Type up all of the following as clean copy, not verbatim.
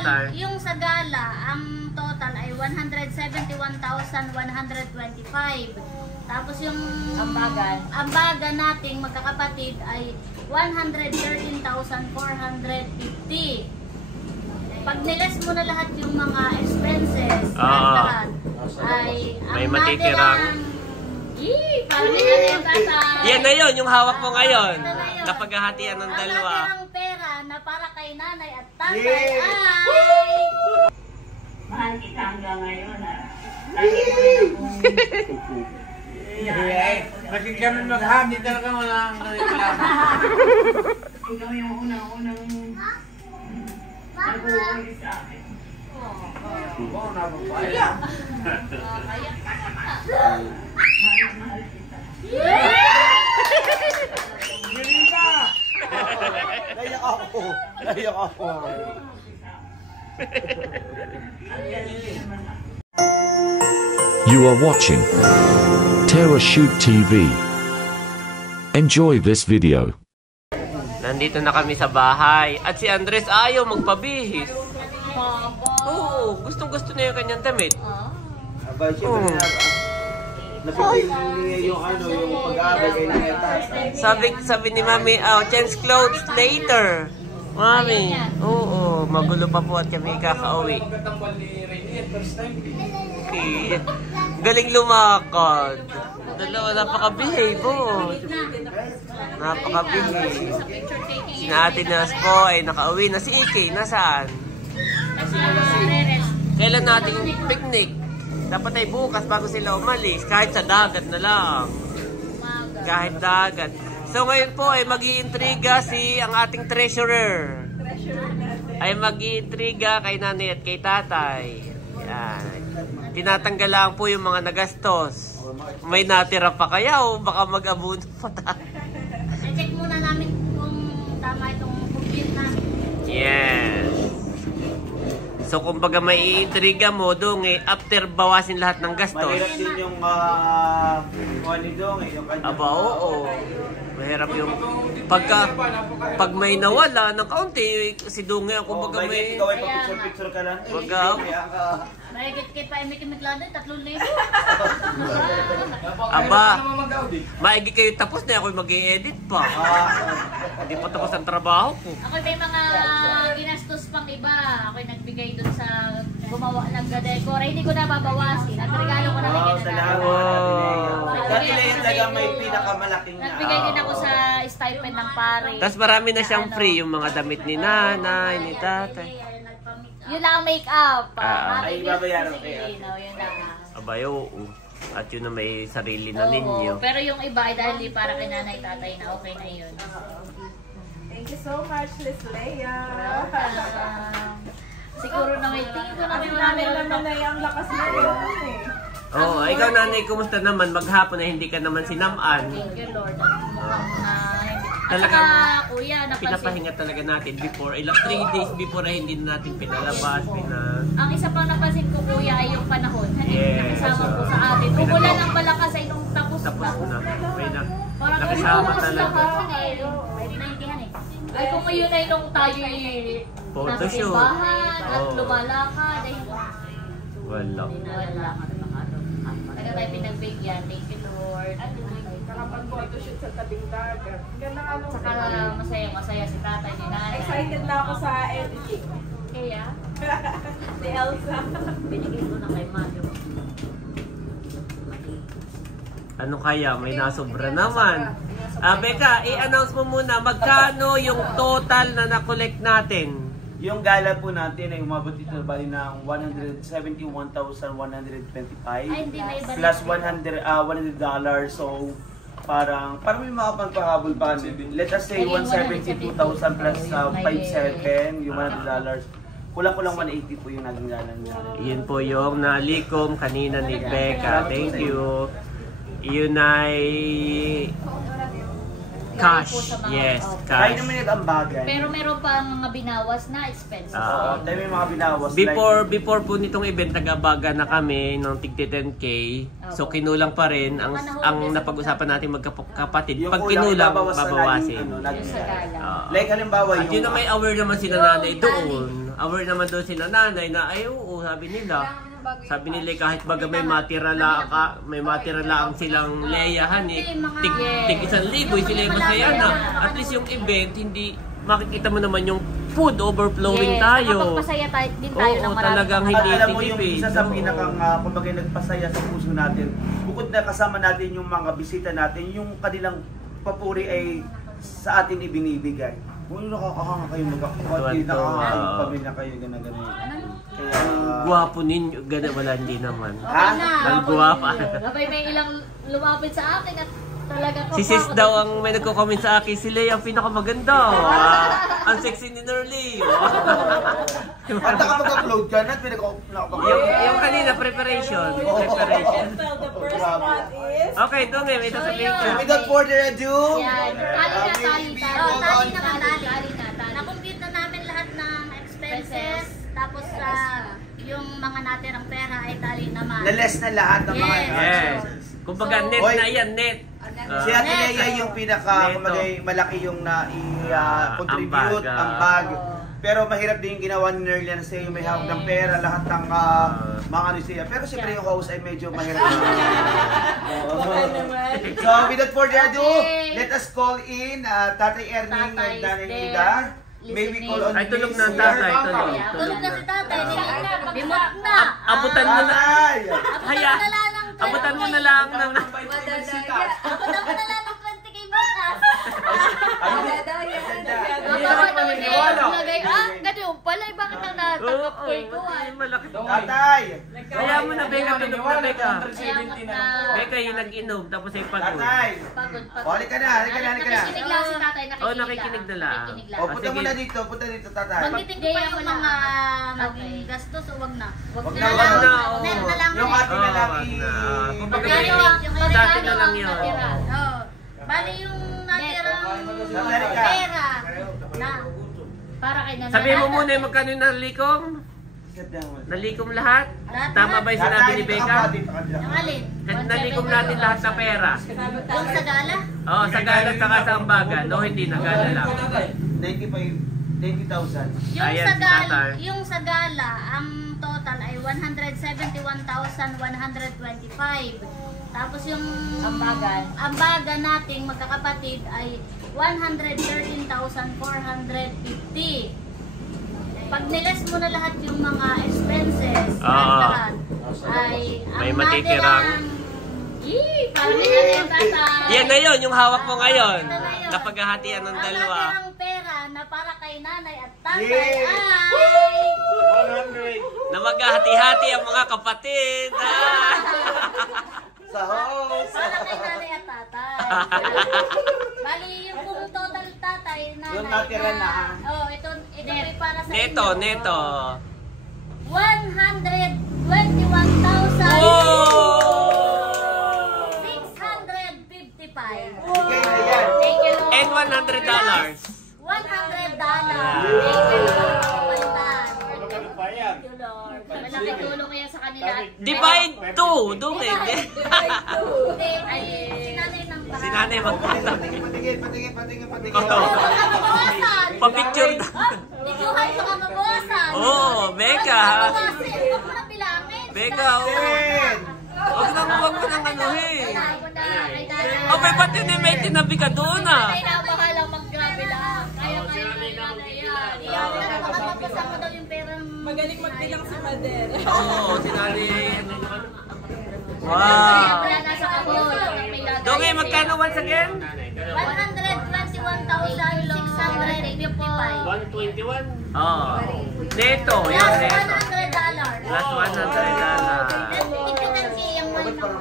Tatay? Yung sa gala, ang total ay 171,125. Tapos yung ambagan nating magkakapatid ay 113,450. Pag niles mo na lahat yung mga expenses, lahat, ay may matitirang. Parang yung tatay. Yan na yun, yung hawak mo ngayon. Napaghahatian ng dalawa. Ang natirang pera na para kay nanay at tatay ay... Mahal kita hanggang ngayon, Bakit kami maghami talaga walang reklamo. ikaw yung unang-unang nag-uwi sa akin. Oo, napapaya. Mahal kita. Ganita! Naiyak ako. Naiyak ako. You are watching Terra Shoot TV. Enjoy this video. Nandito na kami sa bahay. At si Andres ayaw magpabihis. Oo, gustong-gusto niya yung kanyang damit. Abay, siyempre napipili niya yung yung pag-aabay kay nanay tatay. Sabi ni Mami, change clothes later. Mami, oo, magulo pa po at kami kakauwi. Okay. Galing lumakad. Dalawa, napaka-behave po. Napaka-behave. Si Ate Nas po ay nakauwi na. Si Ike, nasaan? Kailan natin yung picnic? Dapat ay bukas bago sila umalis. Kahit sa dagat na lang. Kahit dagat. So ngayon po ay mag-iintriga ang ating treasurer. Ay mag-iintriga kay nanay at kay tatay. Yan. Tinatanggal lang po yung mga nagastos. May natira pa kaya o baka mag-abuno pa tayo? I-check muna namin kung tama itong complete namin. Yes. So kumbaga may iintriga mo doon after bawasin lahat ng gastos. Mahirap din yung dong yung kanya. Aba, oo. Mahirap yung pag may nawala ng kaunti, si Dungi ang kumbaga may... Ikaw ay pag-picture ka lang. Wag Mahigit kay Paimik-Imiklado, 3,000. Aba, maigi kayo tapos na ako'y mag-i-edit pa. Hindi pa tapos ang trabaho ko. Ako'y may mga ginastos pang iba. Ako'y nagbigay dun sa gumawa ng decor. Hindi ko nababawasin. At regalo ko na kay nanay. Salamat. Dati na yung tagang may pinakamalaking na. Nagbigay din ako sa stipend ng pare. Tapos marami na siyang free, yung mga damit ni nanay, ni tatay. Yun lang ang make-up. Ay, babayaran kayo. Yun lang. Abay, oo. At yun na may sarili na ninyo. Pero yung iba ay dahil para kay nanay, tatay na okay na yun. Thank you so much, Miss Leia. Siguro na may tingin ko na may Namin naman na yung lakas na yun eh. Oo, ikaw nanay, kumusta naman? Maghapon na hindi ka naman sinamaan. Thank you, Lord. At Talagang saka, kuya, napansin. pinapahinga talaga natin before. 3 days before ay hindi na natin pinalabas. Ang isa pang napansin ko, kuya, ay yung panahon. Yes. Nakisama ko sa atin. Umulan ng malakas ay nung tapos Tapos na. May Parang nakisama lumakas talaga. lahat eh. Pwede naintindihan eh. Ay kung ngayon ay nung tayo nasa Photoshoot. simbahan at Oo. lumalakad ay Wala. wala. Taga tayo pinagbigyan. Thank you, Lord. Nakapag-photoshoot sa tabing dagat. Ganda nga nung Saka masaya si tatay ni nanay. excited na ako sa editing. Kaya, Si Elsa. binigay ko na kay Mario. Ano kaya? May nasobra naman. Becca, i-announce mo muna magkano yung total na na-collect natin? Yung gala po natin ay umabot dito bali ng 171,125 hindi na iba. plus $100. So parang may makapagpahabol pa. Let us say 172,000 plus 57 yung $100. Kulang-kulang 180 po yung naging gala niya. Yun po yung nalikom kanina ni Becca. Thank you. Yun ay cash. Yes, Kaya cash. naman nag-ambagan. Pero meron pa mga binawas na expenses. Oo, tayo may mga binawas. Before po nitong event, nag-abaga na kami ng tigti 10K. So kinulang pa rin ang napag-usapan natin magkapatid. Pag kinulang, babawasin. Yung sa gala. Like halimbawa At yun na may aware naman sila nanay doon. aware naman doon sila nanay na ay oo, sabi nila. Sabi nila kahit baga may matira lang silang leyahan tig 1,000 sila masaya na. At least yung event hindi makikita mo naman yung food overflowing tayo. Makapagpasaya din tayo ng marami. Talagang At hindi alam mo yung tinipid. isa sa pinakang kumbaga nagpasaya sa puso natin, bukod na kasama natin yung mga bisita natin, yung kanilang papuri ay sa atin ibinibigay. Kung nakakahanga kayo magkakapatid, nakakahanga pamilya kayo, gano'n. Kaya, Gwapo ninyo, gano'n wala hindi naman. Ha? Ang guwapa. Kapag may ilang lumapit sa akin at talaga ko. Si Sis daw ang may nagko-comment sa akin, si Leia ang pinakamaganda. Ang sexy ni Nerly. at nakapag-upload ka na, pinag-upload. Yung kanina, preparation. Well, the first spot is... Okay, doon ngayon, may sasabihin ka. Without further ado, Yan. Tali na. Na-compute na namin lahat ng expenses. Tapos yung mga natirang pera ay tali naman. na-less na lahat ng mga Yes. Kumbaga, net Oy. na yan, net. Si Ate Leia yung pinaka, Neto. kumbaga, malaki yung na-contribute, Ang bag, ang bag. Pero mahirap din yung ginawa ni Nerlian kasi may hawak ng pera, lahat ng mga ano siya. Pero siyempre yung host ay medyo mahirap. Baka naman. So without further ado, let us call in Tatay Erning Tatay and Nanay is Ida. there. May we call on Ay, tulog please na ang tatay, here. tulog. Tulog na si tatay. Bimot na. Abutan mo na. Tatay! Haya, abutan mo na lang ng... Abutan mo na lang ng 20k bukas. Ganun pala, bakit ang natanggap ko ito? Malaki. Tatay! Kaya mo na, Beka, tulog na, Beka. na. Beka, yung nag-inom, tapos ay pagod. Tatay! Pagod. Halika na, halika na, halika na. Nakikinig lang si tatay, Oh, nakikinig na lang. Nakikinig lang. O, punta muna dito, tatay. Banggitin ko pa yung mga maging gastos o wag na. Wag Wag na, na wag lang. na, Net na lang. Yung atin na lang wag na. Kumbaga, Yung sa atin na lang yun. Oh. Bali yung natirang Amerika. pera na. Para kay nanay. Sabihin mo muna yung magkano yung nalikom? Nalikom lahat? Tama ba yung sinabi ni Beka? Yung alin? Nalikom natin lahat sa pera. Yung sa gala? Oo, sa gala saka sa ambagan. No, hindi na gala lang. 90,000. Ayan, si tatay. Yung sa gala, ang total ay 171,125. Tapos yung ambagan nating magkakapatid ay 113,450. Pag niles mo na lahat yung mga expenses, lahat ay May matitirang. Parang yung tatay. Yan na yun, yung hawak mo ngayon. Ito na yun. Napaghahatian ng Ang dalawa. natirang pera na para kay nanay at tatay Yay! ay... Na maghahati-hati ang mga kapatid. Sa host! Para kay nanay at tatay. Bali, yung kung total tatay, nanay Yung natira na. Oh, ito ay para sa Neto, inyo. neto. 121,655. Okay na yan. Thank you, Lord. And $100. $100. Thank you, Lord. Kapalitan. Thank you, Lord. Malaking tulong yan sa kanila. Divide 2. Doon eh. Hindi, ay sinanay ng Si nanay magpata. Patingin. Mabawasan. Pa-picture na. Videohan sa kamabawasan. Oo, Beka. Huwag mo na bilangin. Beka, oo. Huwag mo nang anuhin. Kay nanay. Oh, may pati ni may tinabi ka doon ah. Kaya na bahalang maggrabe lang. Kaya ni nanay yan. Makapagpasa mo daw yung perang... Magaling magbilang si Mader. Oo, si nanay. Kaya Wow. wala nasa kabul. Doon eh, magkano once again? 121,655. 121? Oo. Neto, yan neto. $100. Plus $100.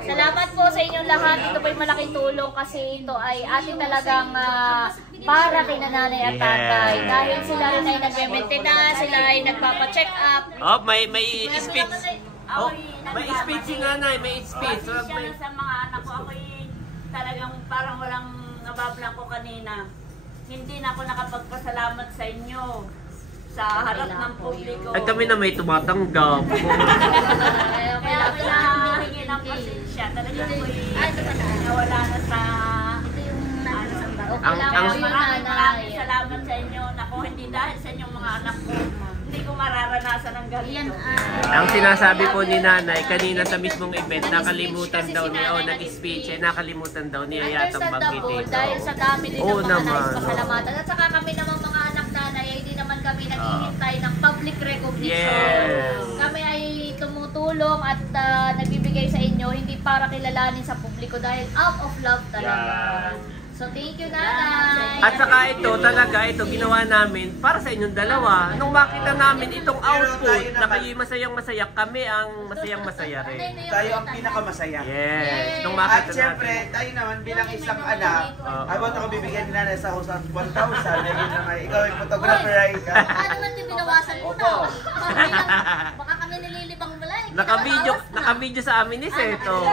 Salamat po sa inyong lahat. Ito po yung malaking tulong kasi ito ay atin talagang para kay nanay at tatay. Yes. Dahil sila rin ay nag-maintenance, sila ay nagpapa-check up. Oh, may speech. Oh, may speech si nanay, may speech. Pasensya na sa mga anak ko. Ako'y talagang parang walang nabablang ko kanina. Hindi na ako nakapagpasalamat sa inyo sa harap ng publiko. At kami na may tumatanggap. Kaya hinahingi ng pasensya. Talagang ako'y nawala na sa... Ang Maraming salamat sa inyo. Naku, hindi dahil sa inyong mga anak ko. hindi ko mararanasan ang ganito. Ang sinasabi po ni Nanay, kanina sa mismong event, nakalimutan daw niya, nag-speech, nakalimutan daw niya yatang banggitin. Dahil sa dami din ng mga naman. nais pasalamatan. At saka kami naman mga anak nanay, hindi naman kami naghihintay ng public recognition. Yes. Kami ay tumutulong at nagbibigay sa inyo, hindi para kilalanin sa publiko dahil out of love talaga. So thank you, Nanay. At saka ito, talaga, ito ginawa namin para sa inyong dalawa. Nung makita namin itong output, na kayo'y masayang-masaya, kami ang masayang-masaya rin. Tayo ang pinakamasaya. Yes. Nung At makita syempre, natin. tayo naman bilang isang anak, habang ako bibigyan ni Nanay sa 1,000, dahil na nga, ikaw ay photographer ay ka. Baka naman din binawasan mo na. Baka kami nililibang malay. Naka-video sa amin ni Seto.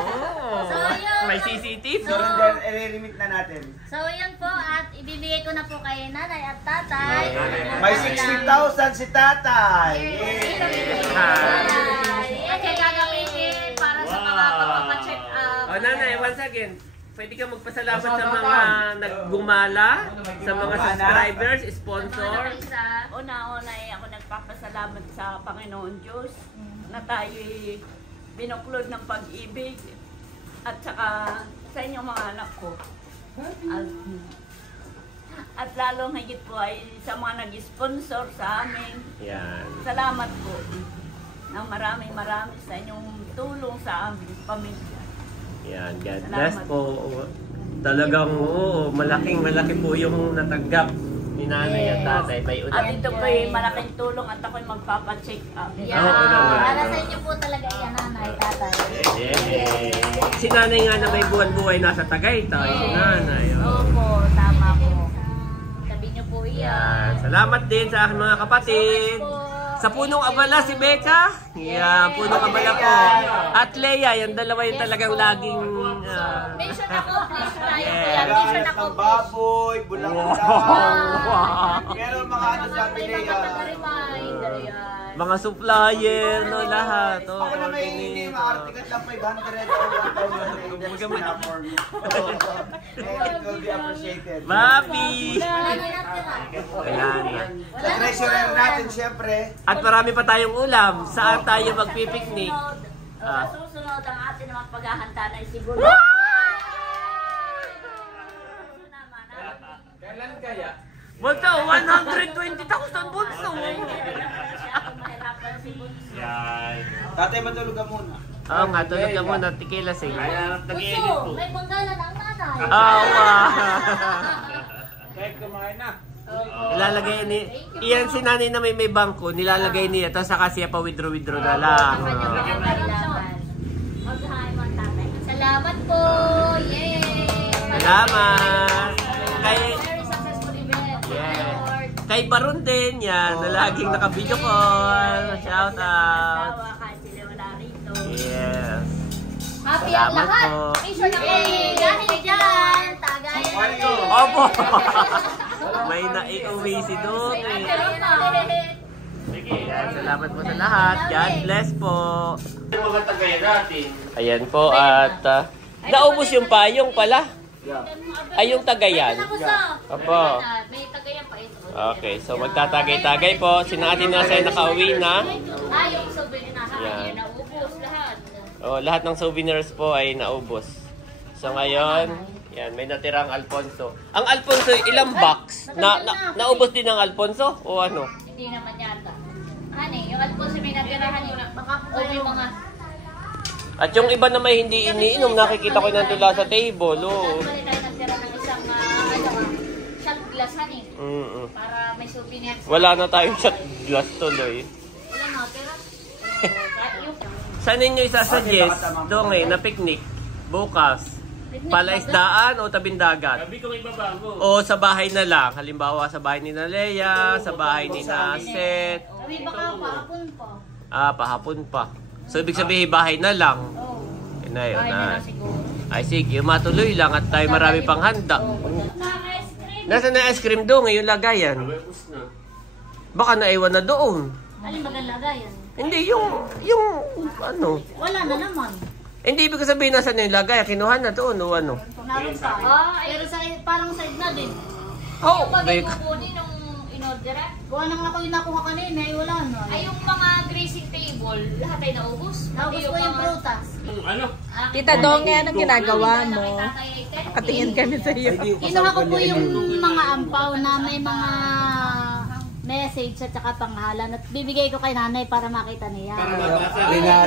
So, yun. May CCTV. So, then, i-remit na natin. So, yan po at ibibigay ko na po kay nanay at tatay. May 60,000 si tatay. At kaya gagamitin para sa mga pagpapacheck up. O Nanay, once again, pwede ka magpasalamat sa mga naggumala, sa mga subscribers, sponsor. Una-una ay ako nagpapasalamat sa Panginoon Diyos na tayo'y binuklod ng pag-ibig at saka sa inyong mga anak ko. At lalong higit po ay sa mga nag-sponsor sa amin. Yan. Salamat po ng maraming sa inyong tulong sa aming pamilya. Yan, God bless po. Talagang malaki po yung natanggap ni Nanay at Tatay. May At ito po ay malaking tulong at ako'y magpapacheck up. Yeah. Oo naman. Para sa inyo po talaga yan, nanay, tatay. Si Nanay nga na may buwan-buhay nasa Tagaytay. Si Nanay. Opo, tama po. Sabi niyo po Yan. yan. Salamat din sa aking mga kapatid. Sa Punong Abala si Becca. Yan, Punong Abala po. At Leia, yung dalawa yung talagang laging... Mission accomplished tayo. Yeah. Mission ng accomplished. baboy, bulang-bulang. Pero mga ano sa May Pilea. mga reminder yan. mga supplier, no, lahat. Oh, Ako na may hindi maartikat lang 500 or 1,000. That's enough for me. It will be appreciated. Papi! Wala na. Wala na. Sa treasurer natin, syempre. At marami pa tayong ulam. Saan tayo magpipiknik? Sa susunod ang atin naman paghahanda na siguro. Kailan kaya? Bunso, 120,000 bunso! Mahirapan si Bunso. Yan. Tatay, matulog ka muna. Oo nga, tulog ka muna, tikila sing. Puso, may banggalan ang nanay. Awa! Kahit kumain na. Nilalagay ni... Iyan si nanay na may bangko, nilalagay niya. Tapos saka siya pa withdraw na lang. Salamat po! Yay! Salamat! Kay... Very successful event. Yeah. Kay Baron din yan, na laging naka-video call. Shout out! Kahit sila wala rito. Yes. Happy ang Salamat lahat! po. Mission Eh, accomplished! dahil dyan, tagayan natin. Opo! May naiuwi si Dory. Yan, salamat po sa lahat. God bless po. Ayan po at naubos yung payong pala. Ay, yung tagayan. Opo. May tagayan pa ito. Okay, so magtatagay-tagay po. Sinatin na sa'yo nakauwi na. Yung souvenir na Yan. naubos lahat. Oh, lahat ng souvenirs po ay naubos. So ngayon, yan, may natirang Alfonso. Ang Alfonso, ilang box? Naubos din ng Alfonso? O ano? Hindi naman yata. Honey, yung Alfonso may natirahan yun. Baka po yung mga... At yung iba na may hindi iniinom, nakikita ko nandun lang sa table. Oh. Bali tayo nagtira ng isang shot glass, honey. Para may souvenir. Wala na tayong shot glass tuloy. Wala na, pero... Saan ninyo isasuggest, Dong na picnic? Bukas? Palaisdaan o tabing dagat? Sabi ko ibabago. O sa bahay na lang? Halimbawa sa bahay ni na Leia, sa bahay ni na Seth. Sabi baka paapon pa. Pahapon pa. So ibig sabihin bahay na lang. Oo. Yun na yun. Ay, na siguro. Ay sige, matuloy lang at tayo marami pang handa. Naka-ice cream. Nasaan na ice cream doon? Ngayon lagayan. Baka naiwan na doon. Alin magalagayan? Hindi, yung ano. Wala na naman. Hindi ibig sabihin nasaan na yung lagayan. Kinuha na doon o ano. Naroon sa pero sa parang side na din. Oh, Pag may... kukunin nung in-order Direct? Kuha nang ako yung nakuha kanina, ay wala na. Ay, yung mga grazing table, lahat ay naubos. Naubos ko yung prutas. Ano? Tita Donge, anong ginagawa mo? Nakatingin kami sa iyo. Kinuha ko po yung mga ampaw na may mga message at saka pangalan at bibigay ko kay nanay para makita niya.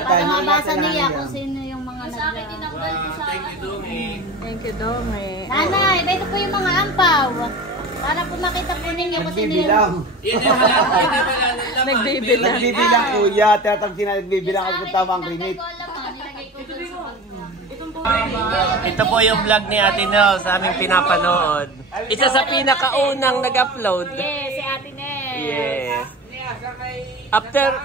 Para mabasa niya kung sino yung mga Sa akin din ang sa Thank you, Donge. Nanay, ito po yung mga ampaw. Para po makita po ninyo kung sino yung... Nagbibilang. Nagbibilang kuya, tinatawag sila nagbibilang ako kung tama ang rinit. Ito po yung vlog ni Ate Nel sa aming pinapanood. Isa sa pinakaunang nag-upload. Yes, si Ate Nel. Yes. After...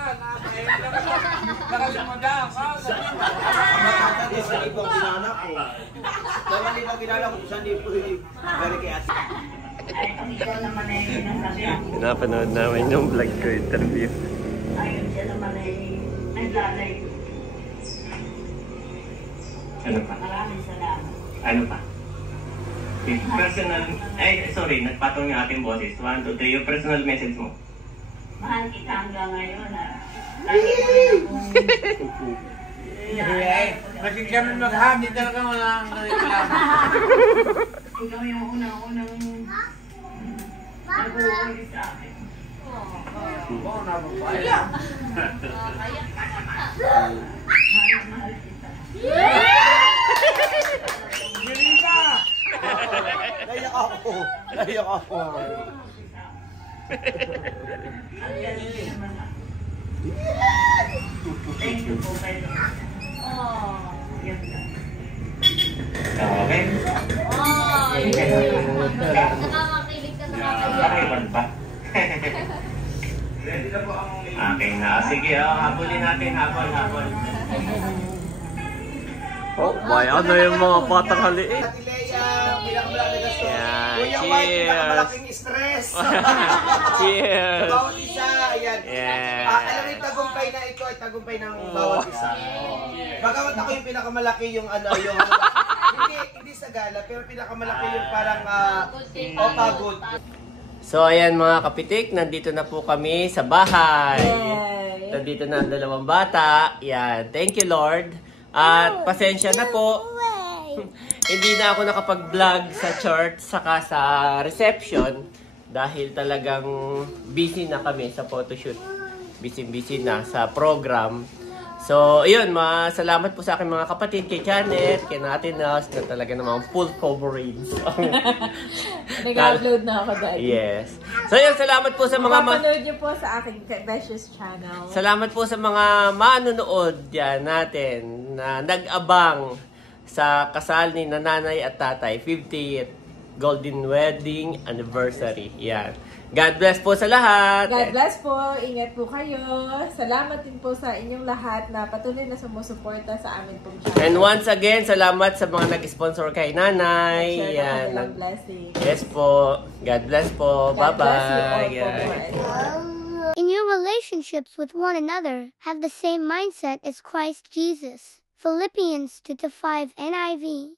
Ikaw naman ay sinasabi. Pinapanood namin yung vlog ko interview. Ayun siya naman ay naglalay. Ano pa? Maraming salamat. Ano pa? Yung personal, sorry, nagpatong yung ating boses. 1, 2, 3, yung personal message mo. Mahal kita hanggang ngayon. Lagi mo rin akong... Bakit kami maghami talaga wala ang reklamo. Ikaw yung unang nag-uuli sa akin. Oo, napapaya. Mahal kita. Melina! Naiyak ako. Naiyak ako. Ang galing naman ako. Thank you po kayo. Yan lang. Okay? Nakakakilig ka sa mga Pakaiwan pa. Okay na. Sige, habulin natin. Habol. Oh, may ano yung mga patang haliit. Ate Lea, pinakamalaki na gusto. Yan, Kuya White, cheers. pinakamalaking stress. Cheers! Bawat isa, ayan. Yes. Alam mo yung tagumpay na ito ay tagumpay ng bawat isa. Bagamat ako yung pinakamalaki yung yung hindi sa gala, pero pinakamalaki yung parang pagod. So ayan mga kapitik, nandito na po kami sa bahay. Nandito na ang dalawang bata. Yan, thank you Lord. At pasensya na po. Hindi na ako nakapag-vlog sa church saka sa reception dahil talagang busy na kami sa photoshoot. Busy na sa program. So, ayun, salamat po sa aking mga kapatid, kay Janet, kay Natin Nas, na talaga namang full coverage. Nag-upload na ako dahil. Yes. So, ayun, salamat po sa mga... Mapapanood niyo po sa aking Precious channel. Salamat po sa mga manonood yan natin na nag-abang sa kasal ni nanay at tatay, 50th Golden Wedding Anniversary. Yan. God bless po sa lahat. God bless po. Ingat po kayo. Salamat din po sa inyong lahat na patuloy na sumusuporta sa amin pong channel. And once again, salamat sa mga nag-sponsor kay nanay. Share Yan. ng blessing. Yes po. God bless po. God bless you all Bye-bye. po. In your relationships with one another, have the same mindset as Christ Jesus. Philippians 2:5 NIV.